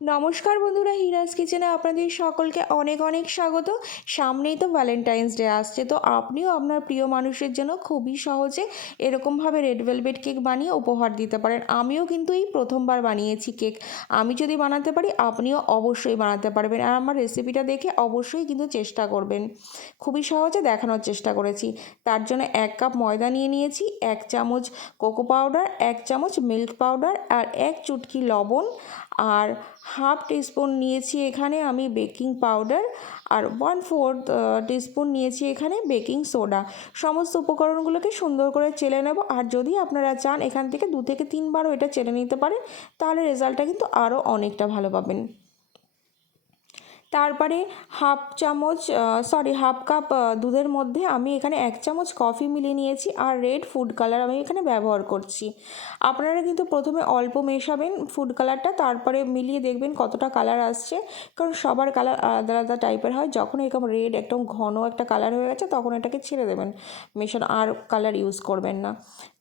নমস্কার বন্ধুরা, হিরাজ কিচেনে আপনাদের সকলকে অনেক অনেক স্বাগত। সামনেই তো ভ্যালেন্টাইন্স ডে আসছে, তো আপনিও আপনার প্রিয় মানুষের জন্য খুবই সহজে এরকমভাবে রেড ভেলভেট কেক বানিয়ে উপহার দিতে পারেন। আমিও কিন্তু এই প্রথমবার বানিয়েছি কেক আমি যদি বানাতে পারি, আপনিও অবশ্যই বানাতে পারবেন। আর আমার রেসিপিটা দেখে অবশ্যই কিন্তু চেষ্টা করবেন। খুবই সহজে দেখানোর চেষ্টা করেছি। তার জন্য এক কাপ ময়দা নিয়ে নিয়েছি, এক চামচ কোকো পাউডার এক চামচ মিল্ক পাউডার আর এক চুটকি লবণ আর হাফ টিস্পুন নিয়েছি এখানে আমি বেকিং পাউডার আর ওয়ান ফোর্থ টিস্পুন নিয়েছি এখানে বেকিং সোডা। সমস্ত উপকরণগুলোকে সুন্দর করে চেলে নেব আর যদি আপনারা চান এখান থেকে দু থেকে তিনবারও এটা চেলে নিতে পারেন, তাহলে রেজাল্টটা কিন্তু আরও অনেকটা ভালো পাবেন। তারপরে হাফ চামচ সরি হাফ কাপ দুধের মধ্যে আমি এখানে এক চামচ কফি মিলিয়ে নিয়েছি আর রেড ফুড কালার আমি এখানে ব্যবহার করছি। আপনারা কিন্তু প্রথমে অল্প মেশাবেন ফুড কালারটা তারপরে মিলিয়ে দেখবেন কতটা কালার আসছে। কারণ সবার কালার আলাদা আলাদা টাইপের হয়। যখন এরকম রেড একদম ঘন একটা কালার হয়ে গেছে, তখন এটাকে ছেড়ে দেবেন, মেশানো আর কালার ইউজ করবেন না।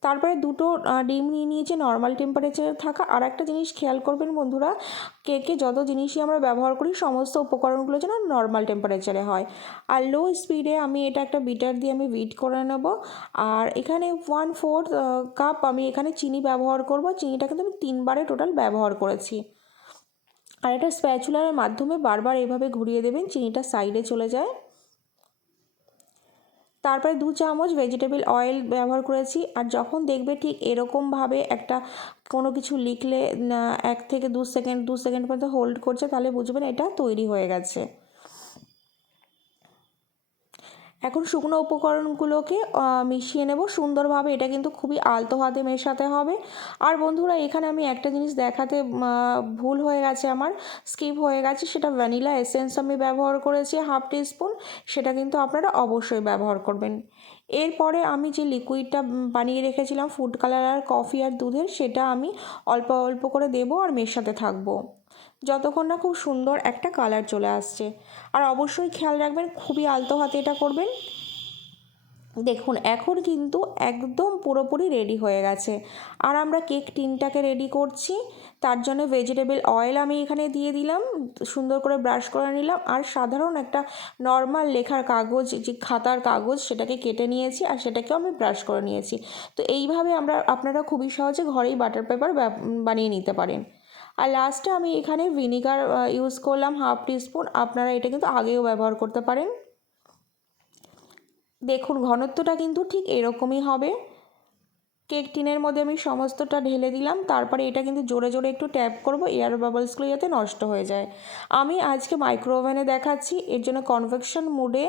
তারপরে দুটো ডিম নিয়ে নিয়েছি নর্মাল টেম্পারেচারে থাকা। আর একটা জিনিস খেয়াল করবেন বন্ধুরা কেকে যত জিনিসই আমরা ব্যবহার করি, সমস্ত উপকরণগুলো যেন নর্মাল টেম্পারেচারে হয়। আর লো স্পিডে আমি এটা একটা বিটার দিয়ে আমি বিট করে নেব। আর এখানে ওয়ান ফোর্থ কাপ আমি এখানে চিনি ব্যবহার করব। চিনিটা কিন্তু আমি তিনবারে টোটাল ব্যবহার করেছি। আর এটা স্প্যাচুলারের মাধ্যমে বারবার এভাবে ঘুরিয়ে দেবেন, চিনিটা সাইডে চলে যায়। তারপরে দু চামচ ভেজিটেবল অয়েল ব্যবহার করেছি। আর যখন দেখবে ঠিক এরকমভাবে একটা কোনো কিছু লিখলে এক থেকে দু সেকেন্ড দু সেকেন্ড পর্যন্ত হোল্ড করছে, তাহলে বুঝবেন এটা তৈরি হয়ে গেছে। এখন শুকনো উপকরণগুলোকে মিশিয়ে নেব। সুন্দরভাবে এটা কিন্তু খুবই আলতো হাতে মেশাতে হবে। আর বন্ধুরা, এখানে আমি একটা জিনিস দেখাতে ভুল হয়ে গেছে আমার, স্কিপ হয়ে গেছে। সেটা ভ্যানিলা এসেন্স আমি ব্যবহার করেছি হাফ টিস্পুন। সেটা কিন্তু আপনারা অবশ্যই ব্যবহার করবেন। এরপরে আমি যে লিকুইডটা বানিয়ে রেখেছিলাম, ফুড কালার আর কফি আর দুধের, সেটা আমি অল্প অল্প করে দেবো আর মেশাতে থাকব। যতক্ষণ না খুব সুন্দর একটা কালার চলে আসছে। আর অবশ্যই খেয়াল রাখবেন, খুবই আলতো হাতে এটা করবেন। দেখুন, এখন কিন্তু একদম পুরোপুরি রেডি হয়ে গেছে। আর আমরা কেক টিনটাকে রেডি করছি। তার জন্য ভেজিটেবল অয়েল আমি এখানে দিয়ে দিলাম, সুন্দর করে ব্রাশ করে নিলাম। আর সাধারণ একটা নর্মাল লেখার কাগজ, যে খাতার কাগজ, সেটাকে কেটে নিয়েছি আর সেটাকেও আমি ব্রাশ করে নিয়েছি। তো এইভাবে আমরা, আপনারা খুবই সহজে ঘরেই বাটার পেপার বানিয়ে নিতে পারেন। আর লাস্টে আমি এখানে ভিনিগার ইউজ করলাম হাফ টিস্পুন আপনারা এটা কিন্তু আগেও ব্যবহার করতে পারেন। দেখুন, ঘনত্বটা কিন্তু ঠিক এরকমই হবে। কেক টিনের মধ্যে আমি সমস্তটা ঢেলে দিলাম। তারপরে এটা কিন্তু জোরে জোরে একটু ট্যাপ করব এয়ার বাবলসগুলো যাতে নষ্ট হয়ে যায়। আমি আজকে মাইক্রো ওভেনে দেখাচ্ছি, এর জন্য কনভেকশন মুডে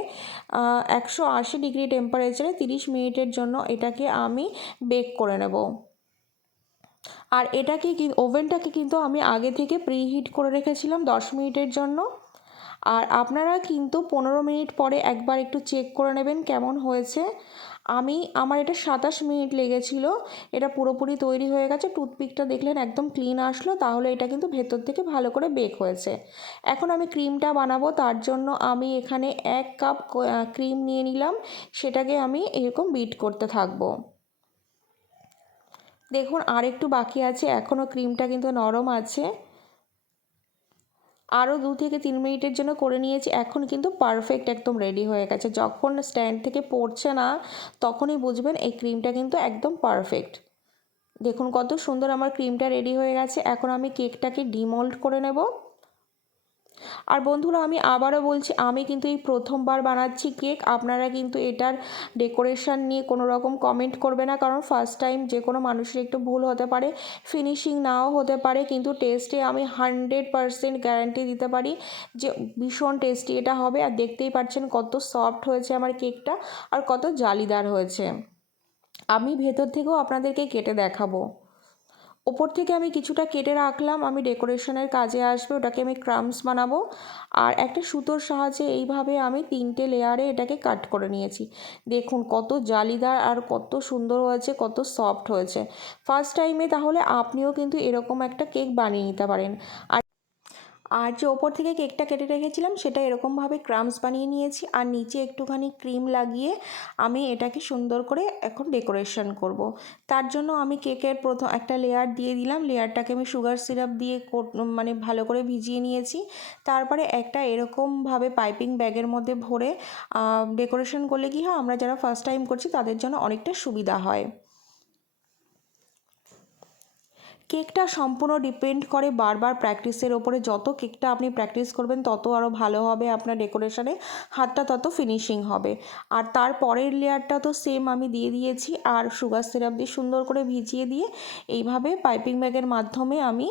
একশো আশি ডিগ্রি টেম্পারেচারে তিরিশ মিনিটের জন্য এটাকে আমি বেক করে নেব। আর এটাকে ওভেনটাকে কিন্তু আমি আগে থেকে প্রিহিট করে রেখেছিলাম দশ মিনিটের জন্য। আর আপনারা কিন্তু পনেরো মিনিট পরে একবার একটু চেক করে নেবেন কেমন হয়েছে। আমি, আমার এটা সাতাশ মিনিট লেগেছিল, এটা পুরোপুরি তৈরি হয়ে গেছে, টুথপিকটা দেখলেন একদম ক্লিন আসলো, তাহলে এটা কিন্তু ভেতর থেকে ভালো করে বেক হয়েছে। এখন আমি ক্রিমটা বানাবো, তার জন্য আমি এখানে এক কাপ ক্রিম নিয়ে নিলাম, সেটাকে আমি এরকম বিট করতে থাকব। দেখুন আর একটু বাকি আছে। এখনও ক্রিমটা কিন্তু নরম আছে। আরও দু থেকে তিন মিনিটের জন্য করে নিয়েছি। এখন কিন্তু পারফেক্ট একদম রেডি হয়ে গেছে। যখন স্ট্যান্ড থেকে পড়ছে না, তখনই বুঝবেন এই ক্রিমটা কিন্তু একদম পারফেক্ট দেখুন, কত সুন্দর আমার ক্রিমটা রেডি হয়ে গেছে। এখন আমি কেকটাকে ডিমোল্ড করে নেব। আর বন্ধুরা, আমি আবারও বলছি, আমি কিন্তু এই প্রথমবার বানাচ্ছি কেক। আপনারা কিন্তু এটার ডেকোরেশন নিয়ে কোনো রকম কমেন্ট করবে না, কারণ ফার্স্ট টাইম যে কোনো মানুষের একটু ভুল হতে পারে ফিনিশিং নাও হতে পারে, কিন্তু টেস্টে আমি হান্ড্রেড পারসেন্ট গ্যারান্টি দিতে পারি যে ভীষণ টেস্টি এটা হবে। আর দেখতেই পাচ্ছেন কত সফট হয়েছে আমার কেকটা আর কত জালিদার হয়েছে। আমি ভেতর থেকেও আপনাদেরকে কেটে দেখাবো। ওপর থেকে আমি কিছুটা কেটে রাখলাম, আমি ডেকোরেশনের কাজে আসবে, ওটাকে আমি ক্রামস বানাবো। আর একটা সুতোর সাহায্যে এইভাবে আমি তিনটে লেয়ারে এটাকে কাট করে নিয়েছি। দেখুন কত জালিদার আর কত সুন্দর হয়েছে, কত সফট হয়েছে। ফার্স্ট টাইমে তাহলে আপনিও কিন্তু এরকম একটা কেক বানিয়ে নিতে পারেন। আর আর যে ওপর থেকে কেকটা কেটে রেখেছিলাম, সেটা এরকমভাবে ক্রামস বানিয়ে নিয়েছি। আর নিচে একটুখানি ক্রিম লাগিয়ে আমি এটাকে সুন্দর করে এখন ডেকোরেশন করব। তার জন্য আমি কেকের প্রথম একটা লেয়ার দিয়ে দিলাম। লেয়ারটাকে আমি সুগার সিরাপ দিয়ে মানে ভালো করে ভিজিয়ে নিয়েছি। তারপরে একটা এরকমভাবে পাইপিং ব্যাগের মধ্যে ভরে ডেকোরেশন করলে কি হয়, আমরা যারা ফার্স্ট টাইম করছি, তাদের জন্য অনেকটা সুবিধা হয়। কেকটা সম্পূর্ণ ডিপেন্ড করে বারবার প্র্যাকটিসের ওপরে। যত কেকটা আপনি প্র্যাকটিস করবেন, তত আরও ভালো হবে আপনার ডেকোরেশনে হাতটা তত ফিনিশিং হবে। আর তার পরের লেয়ারটা তো সেম আমি দিয়ে দিয়েছি, আর সুগার সিরাপ দিয়ে সুন্দর করে ভিজিয়ে দিয়ে এইভাবে পাইপিং ব্যাগের মাধ্যমে আমি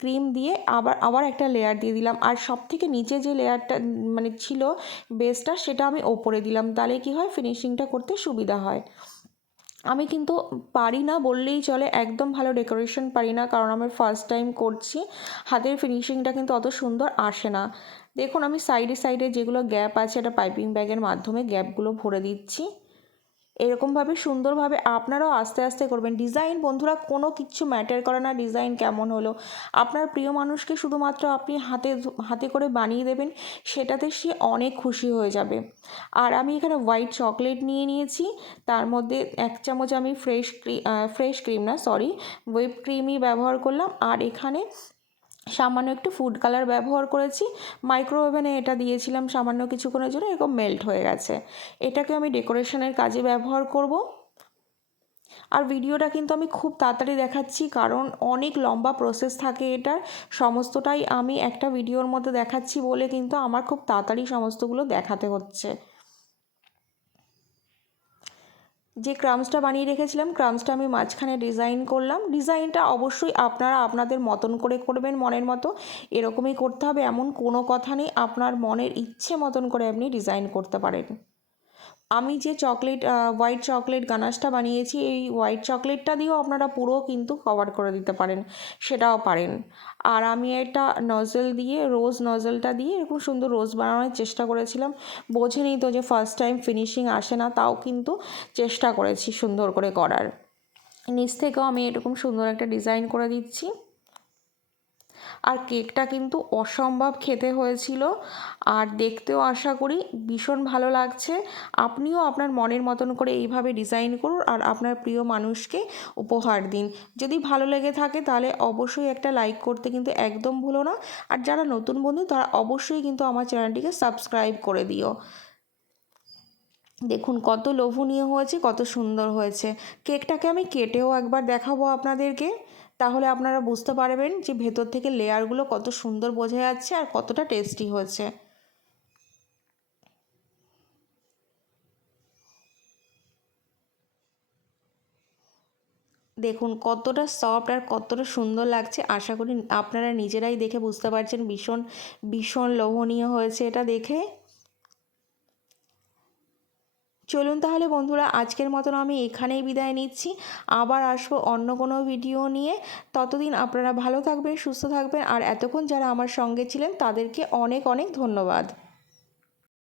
ক্রিম দিয়ে আবার আবার একটা লেয়ার দিয়ে দিলাম। আর সব থেকে নিচে যে লেয়ারটা মানে ছিল বেসটা সেটা আমি ওপরে দিলাম। তাহলে কি হয়? ফিনিশিংটা করতে সুবিধা হয়। আমি কিন্তু পারি না বললেই চলে, একদম ভালো ডেকোরেশন পারি না, কারণ আমি ফার্স্ট টাইম করছি, হাতের ফিনিশিংটা কিন্তু অত সুন্দর আসে না। দেখুন, আমি সাইডে সাইডে যেগুলো গ্যাপ আছে এটা পাইপিং ব্যাগের মাধ্যমে গ্যাপগুলো ভরে দিচ্ছি। এরকমভাবে সুন্দরভাবে আপনারাও আস্তে আস্তে করবেন। ডিজাইন বন্ধুরা কোনো কিচ্ছু ম্যাটার করে না। ডিজাইন কেমন হলো? আপনার প্রিয় মানুষকে শুধুমাত্র আপনি হাতে হাতে করে বানিয়ে দেবেন, সেটাতে সে অনেক খুশি হয়ে যাবে। আর আমি এখানে হোয়াইট চকলেট নিয়ে নিয়েছি। তার মধ্যে এক চামচ আমি ফ্রেশ ক্রিম ফ্রেশ ক্রিম না সরি হুইপ ক্রিমই ব্যবহার করলাম। আর এখানে সামান্য একটু ফুড কালার ব্যবহার করেছি। মাইক্রো ওভেনে এটা দিয়েছিলাম সামান্য কিছুক্ষণের জন্য, এরকম মেল্ট হয়ে গেছে। এটাকে আমি ডেকোরেশনের কাজে ব্যবহার করব। আর ভিডিওটা কিন্তু আমি খুব তাড়াতাড়ি দেখাচ্ছি, কারণ অনেক লম্বা প্রসেস থাকে এটার। সমস্তটাই আমি একটা ভিডিওর মধ্যে দেখাচ্ছি বলে কিন্তু আমার খুব তাড়াতাড়ি সমস্তগুলো দেখাতে হচ্ছে। যে ক্রামসটা বানিয়ে রেখেছিলাম ক্রামসটা আমি মাঝখানে ডিজাইন করলাম। ডিজাইনটা অবশ্যই আপনারা আপনাদের মতন করে করবেন মনের মতো। এরকমই করতে হবে, এমন কোনো কথা নেই। আপনার মনের ইচ্ছে মতন করে আপনি ডিজাইন করতে পারেন। আমি যে চকলেট হোয়াইট চকলেট গানাশটা বানিয়েছি, এই হোয়াইট চকলেটটা দিয়েও আপনারা পুরো কিন্তু কভার করে দিতে পারেন, সেটাও পারেন। আর আমি এটা নজল দিয়ে রোজ নজলটা দিয়ে এরকম সুন্দর রোজ বানানোর চেষ্টা করেছিলাম। বোঝে বোঝেনি তো যে ফার্স্ট টাইম ফিনিশিং আসে না, তাও কিন্তু চেষ্টা করেছি সুন্দর করে করার। নিচ থেকেও আমি এরকম সুন্দর একটা ডিজাইন করে দিচ্ছি। আর কেকটা কিন্তু অসম্ভব খেতে হয়েছিল। আর দেখতেও আশা করি ভীষণ ভালো লাগছে। আপনিও আপনার মনের মতন করে এইভাবে ডিজাইন করুন আর আপনার প্রিয় মানুষকে উপহার দিন। যদি ভালো লেগে থাকে তাহলে অবশ্যই একটা লাইক করতে কিন্তু একদম ভুলো না। আর যারা নতুন বন্ধু তারা অবশ্যই কিন্তু আমার চ্যানেলটিকে সাবস্ক্রাইব করে দিও। দেখুন কত লোভনীয় হয়েছে, কত সুন্দর হয়েছে। কেকটাকে আমি কেটেও একবার দেখাবো আপনাদেরকে। তাহলে আপনারা বুঝতে পারবেন যে ভেতর থেকে লেয়ারগুলো কত সুন্দর বোঝা যাচ্ছে আর কতটা টেস্টি হয়েছে। দেখুন, কতটা সফট আর কতটা সুন্দর লাগছে। আশা করি আপনারা নিজেরাই দেখে বুঝতে পারছেন, ভীষণ ভীষণ লোভনীয় হয়েছে এটা দেখে। চলুন তাহলে বন্ধুরা, আজকের মতন আমি এখানেই বিদায় নিচ্ছি। আবার আসব অন্য কোনো ভিডিও নিয়ে। ততদিন আপনারা ভালো থাকবেন, সুস্থ থাকবেন, আর এতক্ষণ যারা আমার সঙ্গে ছিলেন তাদেরকে অনেক অনেক ধন্যবাদ।